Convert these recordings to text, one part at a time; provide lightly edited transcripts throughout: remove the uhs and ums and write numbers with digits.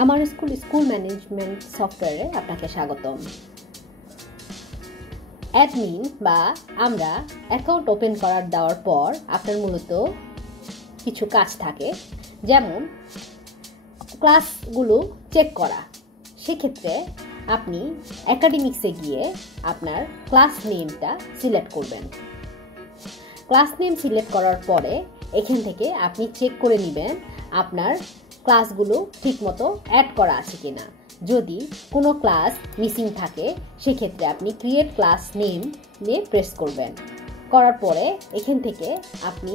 আমার school management সফটওয়্যারে আপনাকে স্বাগতম। অ্যাডমিন বা আমরা অ্যাকাউন্ট ওপেন দেওয়ার পর আপনার মূলত কিছু কাজ থাকে, যেমন ক্লাসগুলো চেক করা। সেক্ষেত্রে আপনি একাডেমিক্সে গিয়ে আপনার ক্লাস নেমটা সিলেক্ট করবেন। ক্লাস নেম সিলেক্ট করার পরে এখান থেকে আপনি চেক করে নেবেন আপনার ক্লাসগুলো ঠিকমতো অ্যাড করা আছে কিনা। যদি কোনো ক্লাস মিসিং থাকে সেক্ষেত্রে আপনি ক্রিয়েট ক্লাস নেম নিয়ে প্রেস করবেন। করার পরে এখান থেকে আপনি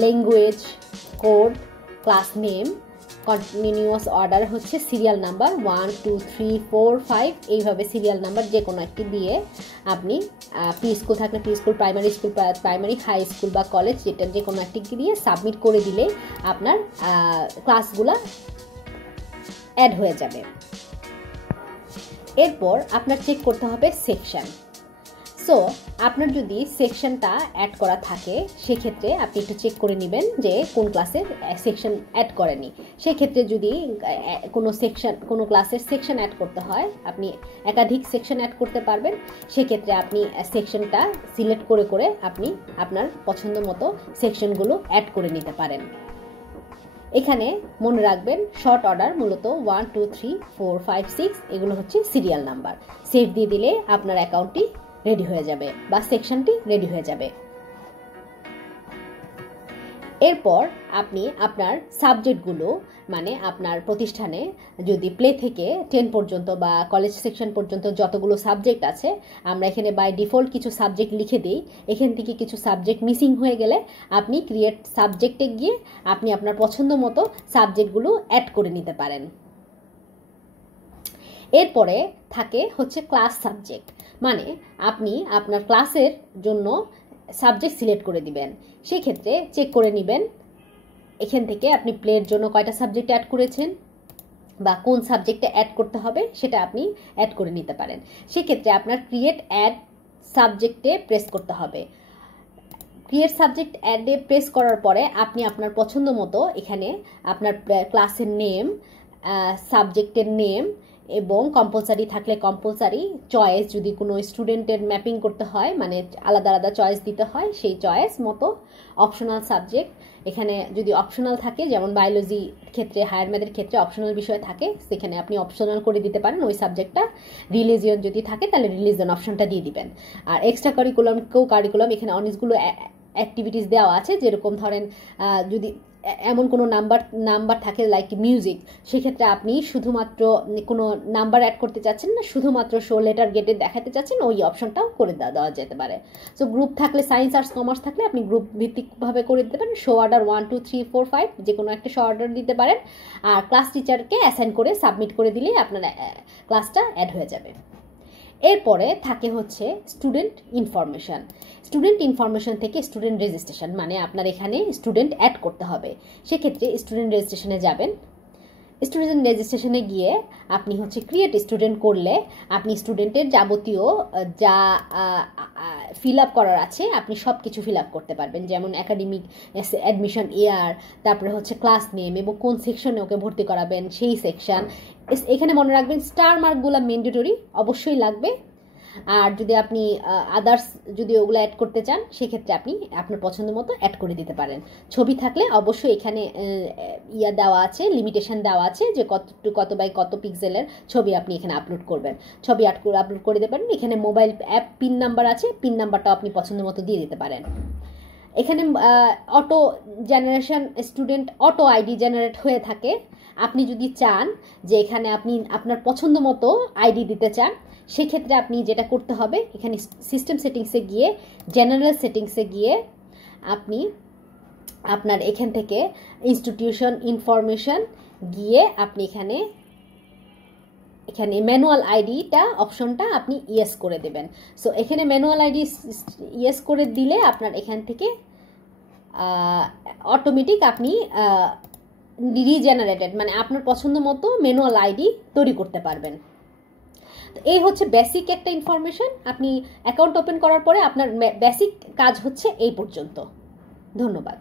language, code, class name, continuous order হচ্ছে সিরিয়াল নাম্বার 1 2 3 4 5 এইভাবে সিরিয়াল নাম্বার যে কোনো একটি দিয়ে আপনি প্রি স্কুল থাকলে pre school, primary, high school বা কলেজ যেটা যে কোনো একটি দিয়ে সাবমিট করে দিলে আপনার ক্লাসগুলো অ্যাড হয়ে যাবে। এরপর আপনার চেক করতে হবে সেকশন। সো আপনার যদি সেকশনটা অ্যাড করা থাকে সেক্ষেত্রে আপনি একটু চেক করে নেবেন যে কোন ক্লাসের সেকশন অ্যাড করেনি। সেক্ষেত্রে যদি কোনো ক্লাসের সেকশন অ্যাড করতে হয়, আপনি একাধিক সেকশন অ্যাড করতে পারবেন। সেক্ষেত্রে আপনি সেকশনটা সিলেক্ট করে আপনি আপনার পছন্দ মতো সেকশনগুলো অ্যাড করে নিতে পারেন। এখানে মনে রাখবেন শর্ট অর্ডার মূলত 1 2 3 4 5 6 এগুলো হচ্ছে সিরিয়াল নাম্বার। সেভ দিয়ে দিলে আপনার অ্যাকাউন্টটি রেডি হয়ে যাবে বা সেকশনটি রেডি হয়ে যাবে। এরপর আপনি আপনার সাবজেক্টগুলো, মানে আপনার প্রতিষ্ঠানে যদি প্লে থেকে 10 পর্যন্ত বা কলেজ সেকশন পর্যন্ত যতগুলো সাবজেক্ট আছে, আমরা এখানে বাই ডিফল্ট কিছু সাবজেক্ট লিখে দিই। এখান থেকে কিছু সাবজেক্ট মিসিং হয়ে গেলে আপনি ক্রিয়েট সাবজেক্টে গিয়ে আপনি আপনার পছন্দ মতো সাবজেক্টগুলো অ্যাড করে নিতে পারেন। এরপরে থাকে হচ্ছে ক্লাস সাবজেক্ট, মানে আপনি আপনার ক্লাসের জন্য সাবজেক্ট সিলেক্ট করে দিবেন। সেই ক্ষেত্রে চেক করে নেবেন এখান থেকে আপনি প্লের জন্য কয়টা সাবজেক্ট অ্যাড করেছেন বা কোন সাবজেক্টে অ্যাড করতে হবে সেটা আপনি অ্যাড করে নিতে পারেন। সেক্ষেত্রে আপনার ক্রিয়েট অ্যাড সাবজেক্টে প্রেস করতে হবে। ক্রিয়েট সাবজেক্ট অ্যাডে প্রেস করার পরে আপনি আপনার পছন্দ মতো এখানে আপনার ক্লাসের নেম, সাবজেক্টের নেম এবং কম্পালসারি থাকলে কম্পালসারি, চয়েস যদি কোনো স্টুডেন্টের ম্যাপিং করতে হয় মানে আলাদা আলাদা চয়েস দিতে হয় সেই চয়েস মতো, অপশনাল সাবজেক্ট এখানে যদি অপশনাল থাকে, যেমন বায়োলজি ক্ষেত্রে, হায়ার ম্যাথের ক্ষেত্রে অপশনাল বিষয় থাকে, সেখানে আপনি অপশনাল করে দিতে পারেন ওই সাবজেক্টটা। রিলিজিয়ন যদি থাকে তাহলে রিলিজিয়ন অপশনটা দিয়ে দিবেন। আর এক্সট্রা কারিকুলাম এখানে অনেকগুলো অ্যাক্টিভিটিস দেওয়া আছে, যেরকম ধরেন যদি এমন কোনো নাম্বার থাকে লাইক মিউজিক, সেক্ষেত্রে আপনি শুধুমাত্র কোনো নাম্বার অ্যাড করতে চাচ্ছেন না, শুধুমাত্র শো লেটার গেটে দেখাতে চাচ্ছেন, ওই অপশনটাও করে দেওয়া যেতে পারে। সো গ্রুপ থাকলে সায়েন্স, আর্টস, কমার্স থাকলে আপনি গ্রুপ ভিত্তিকভাবে করে দিতে পারেন। শো অর্ডার 1 2 3 4 5 যে কোনো একটা শো অর্ডার দিতে পারেন। আর ক্লাস টিচারকে অ্যাসাইন করে সাবমিট করে দিলে আপনার ক্লাসটা অ্যাড হয়ে যাবে। এরপরে থাকে হচ্ছে স্টুডেন্ট ইনফরমেশন থেকে স্টুডেন্ট রেজিস্ট্রেশন, মানে আপনার এখানে স্টুডেন্ট অ্যাড করতে হবে। সেক্ষেত্রে স্টুডেন্ট রেজিস্ট্রেশনে যাবেন। স্টুডেন্ট রেজিস্ট্রেশনে গিয়ে আপনি হচ্ছে ক্রিয়েট স্টুডেন্ট করলে আপনি স্টুডেন্টের যাবতীয় যা ফিল আপ করার আছে আপনি সব কিছু ফিল আপ করতে পারবেন, যেমন একাডেমিক অ্যাডমিশন ইয়ার, তারপরে হচ্ছে ক্লাস নেম এবং কোন সেকশনে ওকে ভর্তি করাবেন সেই সেকশন। এখানে মনে রাখবেন স্টার মার্কগুলো ম্যান্ডেটরি অবশ্যই লাগবে। আর যদি আপনি আদার্স যদি ওগুলো অ্যাড করতে চান সেক্ষেত্রে আপনি আপনার পছন্দ মতো অ্যাড করে দিতে পারেন। ছবি থাকলে অবশ্যই এখানে দেওয়া আছে, লিমিটেশন দেওয়া আছে যে কত বাই কত পিক্সেলের ছবি আপনি এখানে আপলোড করবেন। ছবি আপলোড করে দিতে পারেন। এখানে মোবাইল অ্যাপ পিন নাম্বার আছে, পিন নাম্বারটাও আপনি পছন্দ মতো দিয়ে দিতে পারেন। এখানে auto generation, student auto ID generate হয়ে থাকে। আপনি যদি চান যে এখানে আপনি আপনার পছন্দ মতো আইডি দিতে চান, সেক্ষেত্রে আপনি যেটা করতে হবে এখানে সিস্টেম সেটিংসে গিয়ে, জেনারেল সেটিংসে গিয়ে আপনি আপনার এখান থেকে ইনস্টিটিউশন ইনফরমেশন গিয়ে আপনি এখানে ম্যানুয়াল আইডিটা অপশনটা আপনি ইয়েস করে দেবেন। সো এখানে ম্যানুয়াল আইডি ইয়েস করে দিলে আপনার এখান থেকে অটোমেটিক আপনি রিজেনারেটেড, মানে আপনার পছন্দ মতো ম্যানুয়াল আইডি তৈরি করতে পারবেন। তো এই হচ্ছে বেসিক একটা ইনফরমেশন। আপনি অ্যাকাউন্ট ওপেন করার পরে আপনার বেসিক কাজ হচ্ছে এই পর্যন্ত। ধন্যবাদ।